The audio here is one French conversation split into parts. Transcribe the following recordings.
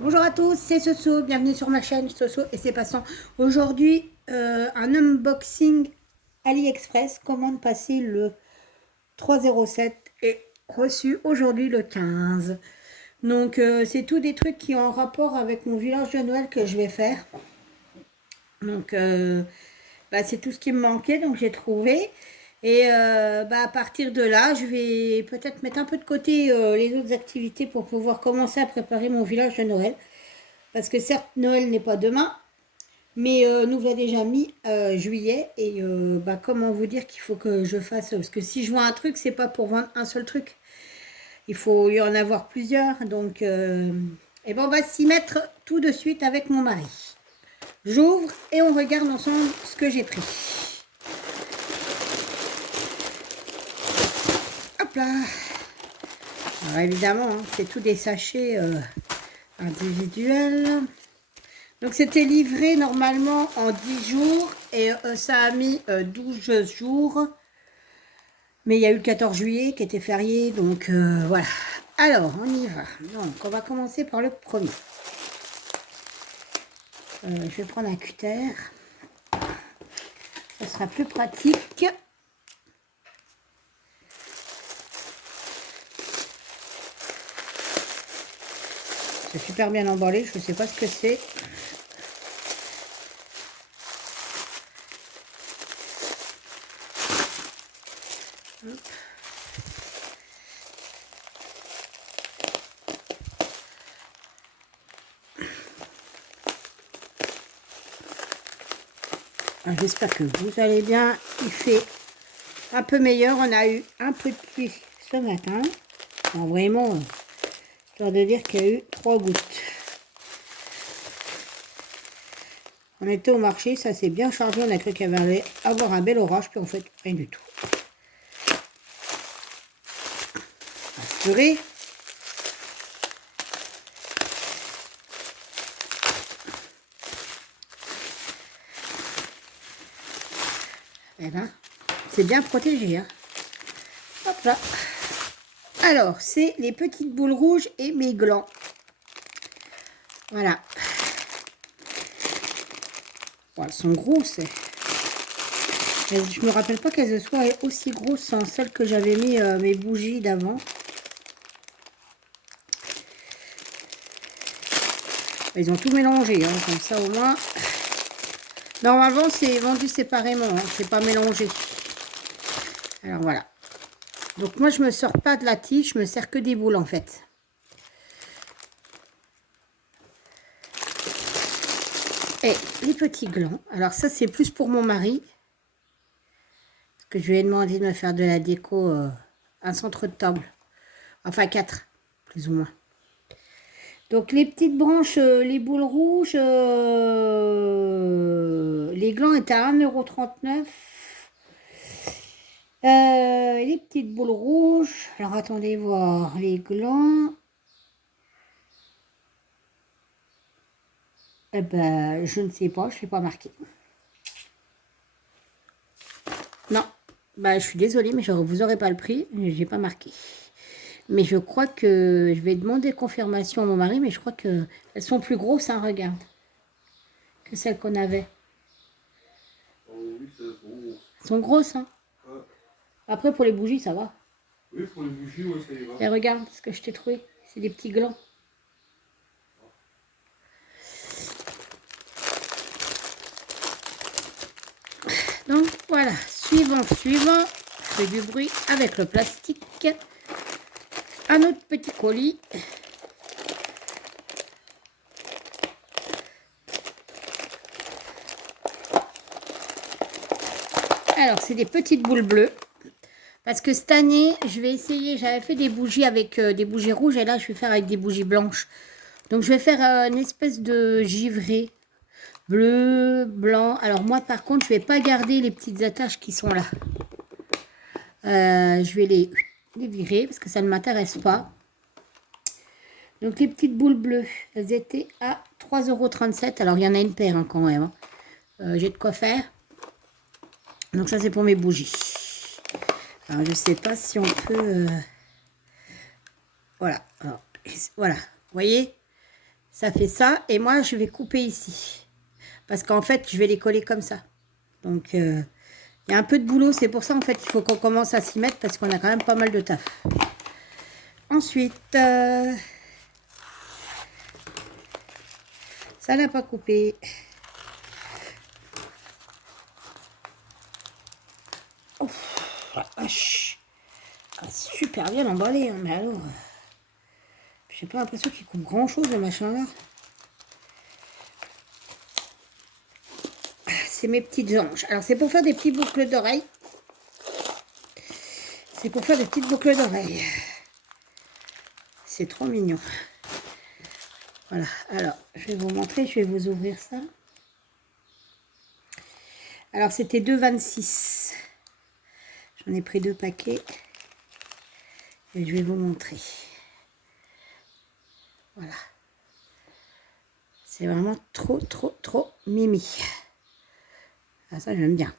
Bonjour à tous, c'est Soso, bienvenue sur ma chaîne Soso et c'est passant. Aujourd'hui, un unboxing AliExpress, commande passée le 307 et reçu aujourd'hui le 15. Donc c'est tout des trucs qui ont un rapport avec mon village de Noël que je vais faire. Donc c'est tout ce qui me manquait, donc j'ai trouvé. Et à partir de là, je vais peut-être mettre un peu de côté les autres activités pour pouvoir commencer à préparer mon village de Noël. Parce que certes, Noël n'est pas demain, mais nous voilà déjà mi-juillet. Et comment vous dire qu'il faut que je fasse. Parce que si je vends un truc, c'est pas pour vendre un seul truc. Il faut y en avoir plusieurs. Donc, et on va s'y mettre tout de suite avec mon mari. J'ouvre et on regarde ensemble ce que j'ai pris. Hop là. Alors évidemment, hein, c'est tout des sachets individuels. Donc c'était livré normalement en 10 jours et ça a mis 12 jours. Mais il y a eu le 14 juillet qui était férié, donc voilà. Alors, on y va. Donc, on va commencer par le premier. Je vais prendre un cutter. Ça sera plus pratique. C'est super bien emballé, je ne sais pas ce que c'est. J'espère que vous allez bien. Il fait un peu meilleur. On a eu un peu de pluie ce matin. Non, vraiment, histoire de dire qu'il y a eu 3 gouttes. On était au marché, ça s'est bien chargé. On a cru qu'il allait avoir un bel orage, puis en fait, rien du tout. Purée. Eh ben, c'est bien protégé. Hein. Hop là. Alors, c'est les petites boules rouges et mes glands. Voilà. Bon, elles sont grosses. Je me rappelle pas qu'elles soient aussi grosses sans celles que j'avais mis mes bougies d'avant. Ils ont tout mélangé, hein, comme ça au moins. Normalement, c'est vendu séparément, hein, c'est pas mélangé. Alors voilà. Donc moi, je me sers pas de la tige, je me sers que des boules en fait. Et les petits glands. Alors ça, c'est plus pour mon mari. Parce que je lui ai demandé de me faire de la déco, un centre de table. Enfin 4, plus ou moins. Donc les petites branches, les boules rouges, les glands étaient à 1,39 €. Les petites boules rouges, alors attendez voir, les glands, eh ben, je ne sais pas, je ne l'ai pas marqué. Non, je suis désolée, mais vous n'aurez pas le prix, je n'ai pas marqué. Mais je crois que je vais demander confirmation à mon mari, mais je crois qu'elles sont plus grosses, hein, regarde, que celles qu'on avait. Oui, ça se roule. Elles sont grosses, hein. Ouais. Après, pour les bougies, ça va. Oui, pour les bougies, ouais, ça y va. Et regarde ce que je t'ai trouvé, c'est des petits glands. Donc voilà, suivant, je fais du bruit avec le plastique. Un autre petit colis. Alors, c'est des petites boules bleues. Parce que cette année, je vais essayer, j'avais fait des bougies avec des bougies rouges et là, je vais faire avec des bougies blanches. Donc, je vais faire une espèce de givré bleu, blanc. Alors, moi, par contre, je ne vais pas garder les petites attaches qui sont là. Je vais les virer parce que ça ne m'intéresse pas. Donc, les petites boules bleues, elles étaient à 3,37 €. Alors, il y en a une paire hein, quand même. Hein. J'ai de quoi faire. Donc, ça, c'est pour mes bougies. Alors, je ne sais pas si on peut... Voilà. Alors, voilà. Vous voyez, Ça fait ça. Et moi, je vais couper ici. Parce qu'en fait, je vais les coller comme ça. Donc, il y a un peu de boulot. C'est pour ça, en fait, il faut qu'on commence à s'y mettre. Parce qu'on a quand même pas mal de taf. Ensuite, ça n'a pas coupé. Oh, la vache. Ah, super bien emballé. Hein, mais alors, j'ai pas l'impression qu'il coupe grand chose, le machin là. C'est mes petites anges. Alors, c'est pour faire des petites boucles d'oreilles. C'est pour faire des petites boucles d'oreilles. C'est trop mignon. Voilà. Alors, je vais vous montrer. Je vais vous ouvrir ça. Alors, c'était 2,26. J'en ai pris 2 paquets. Et je vais vous montrer. Voilà. C'est vraiment trop, trop, trop mimi. Ah, ça, j'aime bien.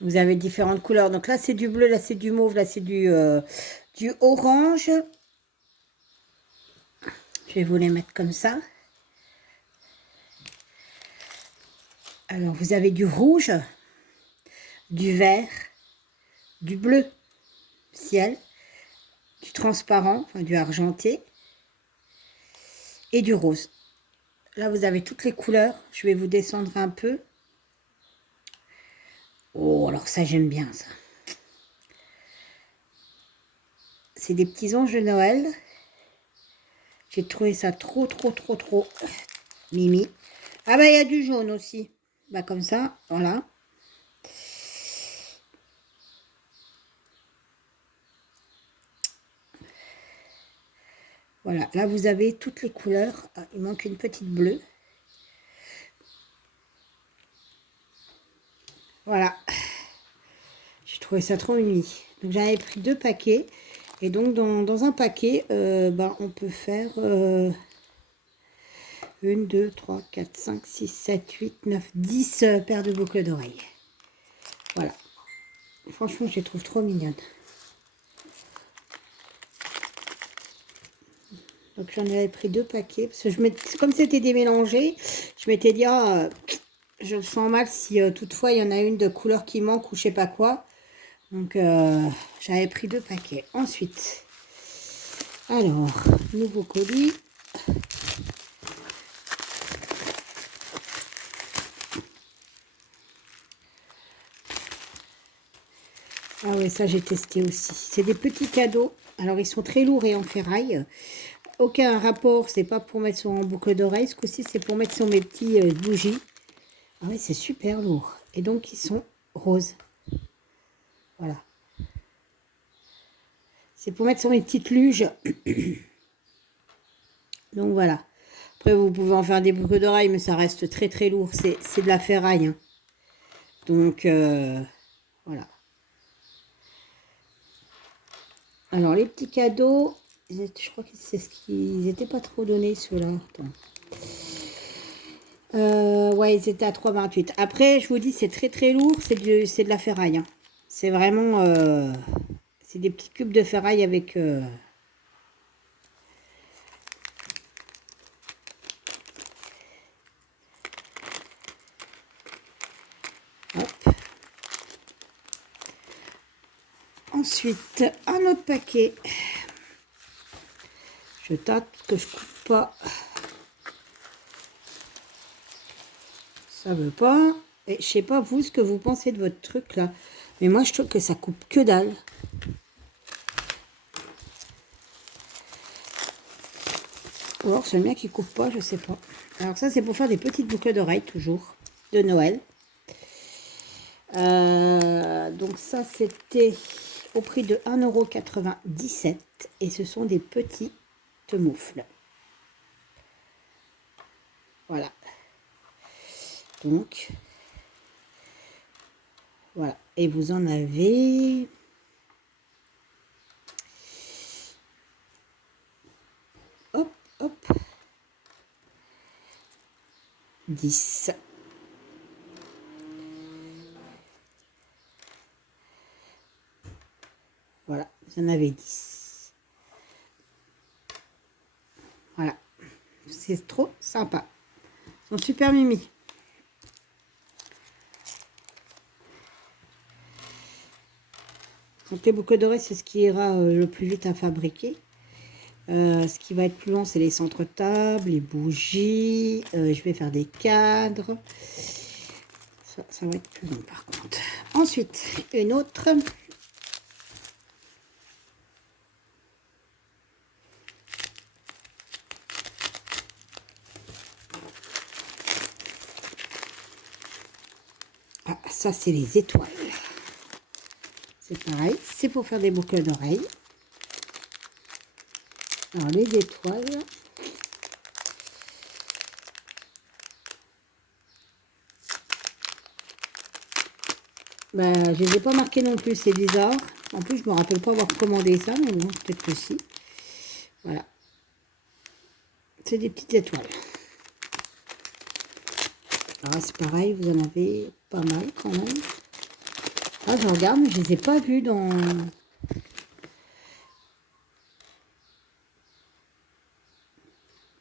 Vous avez différentes couleurs. Donc là, c'est du bleu, là, c'est du mauve, là, c'est du orange. Je vais vous les mettre comme ça. Alors, vous avez du rouge, du vert, du bleu ciel, du transparent, enfin du argenté, et du rose. Là, vous avez toutes les couleurs. Je vais vous descendre un peu. Oh, alors ça, j'aime bien ça. C'est des petits anges de Noël. J'ai trouvé ça trop, trop, trop, trop mimi. Ah bah, il y a du jaune aussi. Bah, comme ça, voilà. Voilà, là, vous avez toutes les couleurs. Ah, il manque une petite bleue. Voilà. J'ai trouvé ça trop mimi. Donc, j'en avais pris 2 paquets. Et donc, dans un paquet, ben, on peut faire 1, 2, 3, 4, 5, 6, 7, 8, 9, 10 paires de boucles d'oreilles. Voilà. Franchement, je les trouve trop mignonnes. Donc, j'en avais pris 2 paquets. Parce que comme c'était démélangé, je m'étais dit, ah, je le sens mal si toutefois il y en a une de couleur qui manque ou je sais pas quoi. Donc, j'avais pris 2 paquets. Ensuite, alors, nouveau colis. Ah ouais, ça j'ai testé aussi. C'est des petits cadeaux. Alors, ils sont très lourds et en ferraille. Aucun rapport, c'est pas pour mettre sur en boucle d'oreille. Ce coup-ci, c'est pour mettre sur mes petits bougies. Ah oui, c'est super lourd. Et donc, ils sont roses. Voilà. C'est pour mettre sur mes petites luges. Donc, voilà. Après, vous pouvez en faire des boucles d'oreilles, mais ça reste très, très lourd. C'est de la ferraille. Hein. Donc, voilà. Alors, les petits cadeaux, je crois que c'est ce qu'ils n'étaient pas trop donnés, ceux-là. Ouais, ils étaient à 3,28. Après, je vous dis, c'est très très lourd, c'est de la ferraille. Hein. C'est vraiment... c'est des petits cubes de ferraille avec... Hop. Ensuite, un autre paquet. Je tâte que je coupe pas. Ça veut pas. Et je sais pas vous ce que vous pensez de votre truc là. Mais moi je trouve que ça coupe que dalle. Ou alors c'est le mien qui coupe pas, je sais pas. Alors ça c'est pour faire des petites boucles d'oreilles toujours. De Noël. Donc ça c'était au prix de 1,97 €. Et ce sont des petits moufles. Voilà. Donc, voilà. Et vous en avez... Hop, hop. 10. Voilà, vous en avez 10. Voilà. C'est trop sympa. Ils sont super mimi. Donc les boucles d'oreilles, c'est ce qui ira le plus vite à fabriquer. Ce qui va être plus long, c'est les centre-tables, les bougies. Je vais faire des cadres. Ça va être plus long par contre. Ensuite, une autre. Ah, ça, c'est les étoiles. C'est pareil, c'est pour faire des boucles d'oreilles. Alors, les étoiles. Bah, je ne les ai pas marquées non plus, c'est bizarre. En plus, je me rappelle pas avoir commandé ça, mais bon, peut-être que si. Voilà. C'est des petites étoiles. Alors, c'est pareil, vous en avez pas mal quand même. Ah, je regarde, mais je ne les ai pas vus dans...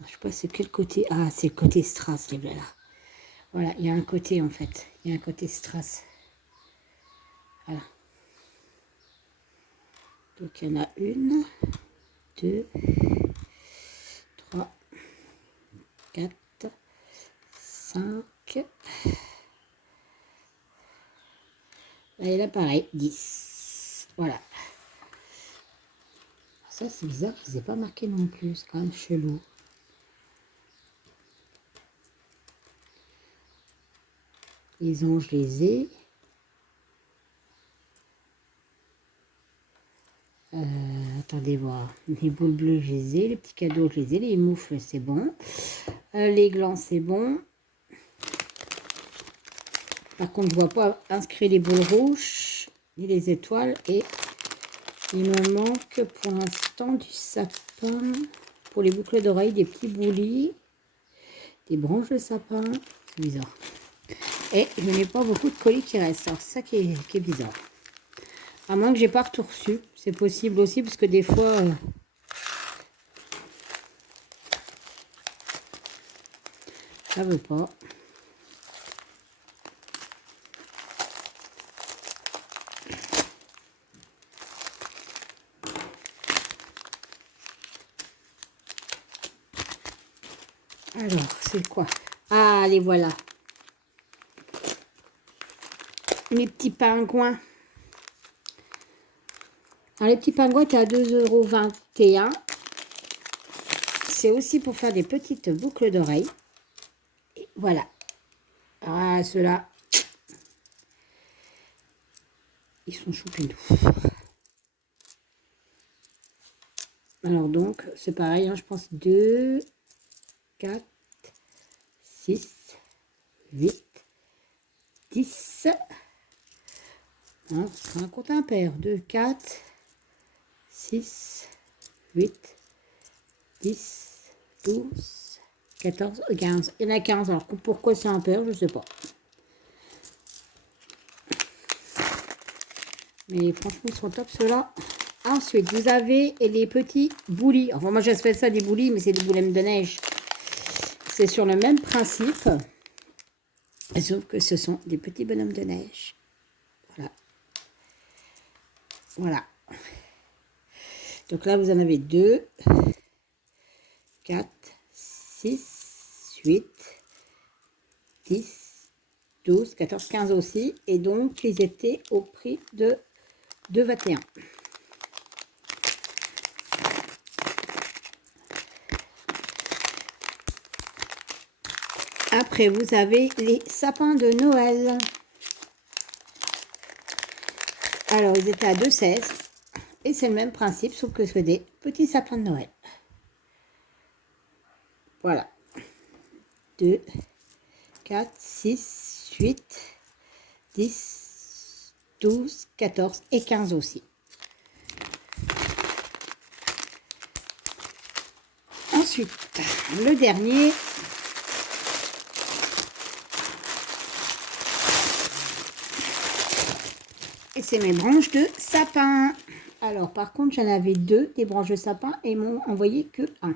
Je sais pas c'est quel côté. Ah, c'est le côté strass, les là. Voilà, il y a un côté en fait. Il y a un côté strass. Voilà. Donc il y en a une, deux, trois, quatre, cinq. Et là pareil, 10. Voilà. Ça c'est bizarre, je ne les ai pas marqués non plus. C'est quand même chelou. Les anges, je les ai. Attendez voir. Les boules bleues, je les ai. Les petits cadeaux, je les ai. Les moufles, c'est bon. Les glands, c'est bon. Par contre, je ne vois pas inscrit les boules rouges ni les étoiles. Et il me manque pour l'instant du sapin. Pour les boucles d'oreilles, des petits boulis. Des branches de sapin. C'est bizarre. Et je n'ai pas beaucoup de colis qui restent. Alors, c'est ça qui est bizarre. À moins que j'ai pas tout reçu. C'est possible aussi parce que des fois... ça veut pas. Alors, c'est quoi? Ah, les voilà. Les petits pingouins. Alors, les petits pingouins étaient à 2,21 €. C'est aussi pour faire des petites boucles d'oreilles. Voilà. Ah, ceux-là, ils sont choupinous. Alors donc, c'est pareil, hein, je pense 2, 4, 6, 8, 10. Hein, ce sera un compte impair. 2, 4, 6, 8, 10, 12, 14, 15. Il y en a 15. Alors pourquoi c'est impair, je ne sais pas. Mais franchement, ils sont top ceux-là. Ensuite, vous avez les petits boulis. Enfin, moi, j'appelle ça des boulis, mais c'est des boulets de neige. C'est sur le même principe. Sauf que ce sont des petits bonhommes de neige. Voilà. Voilà. Donc là, vous en avez 2, 4, 6, 8, 10, 12, 14, 15 aussi. Et donc, ils étaient au prix de 2,21 €. Après, vous avez les sapins de Noël. Alors, ils étaient à 2,16 €. Et c'est le même principe, sauf que c'est des petits sapins de Noël. Voilà. 2, 4, 6, 8, 10, 12, 14 et 15 aussi. Ensuite, le dernier. Et c'est mes branches de sapin. Alors, par contre, j'en avais 2 des branches de sapin et m'ont envoyé que 1.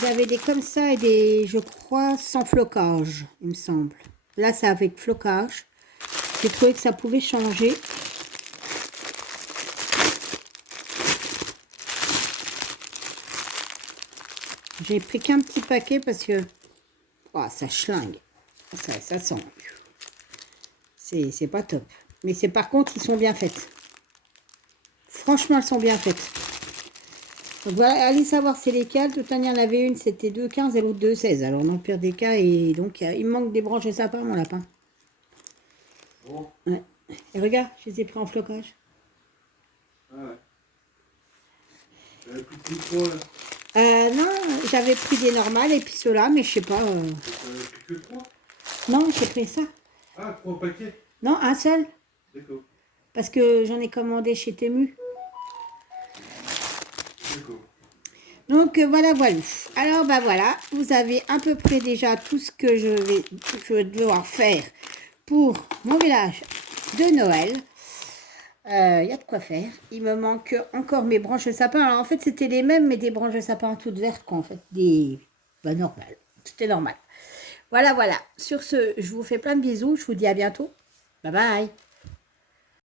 J'avais des comme ça et des, je crois, sans flocage, il me semble. Là, c'est avec flocage. J'ai trouvé que ça pouvait changer. J'ai pris qu'un petit paquet parce que ça schlingue. Ça sent. C'est pas top. Mais c'est par contre, ils sont bien faites. Franchement, elles sont bien faites. Donc voilà, allez savoir c'est lesquelles. Tout il y en avait une, c'était 2,15 et l'autre 2,16. Alors, dans le pire des cas, et donc il me manque des branches de sapin, mon lapin. Bon. Ouais. Et regarde, je les ai pris en flocage. Ah ouais. J'avais pris plus trois là. Non, j'avais pris des normales et puis ceux-là, mais je sais pas. T'avais pris que trois? Non, j'ai pris ça. Ah, 3 paquets? Non, un seul. D'accord. Parce que j'en ai commandé chez Temu. D'accord. Donc voilà. Alors bah voilà, vous avez à peu près déjà tout ce que je vais devoir faire pour mon village de Noël. Il y a de quoi faire. Il me manque encore mes branches de sapin. Alors en fait c'était les mêmes mais des branches de sapin toutes vertes quoi en fait. Normal. C'était normal. Voilà. Sur ce, je vous fais plein de bisous. Je vous dis à bientôt. Bye bye.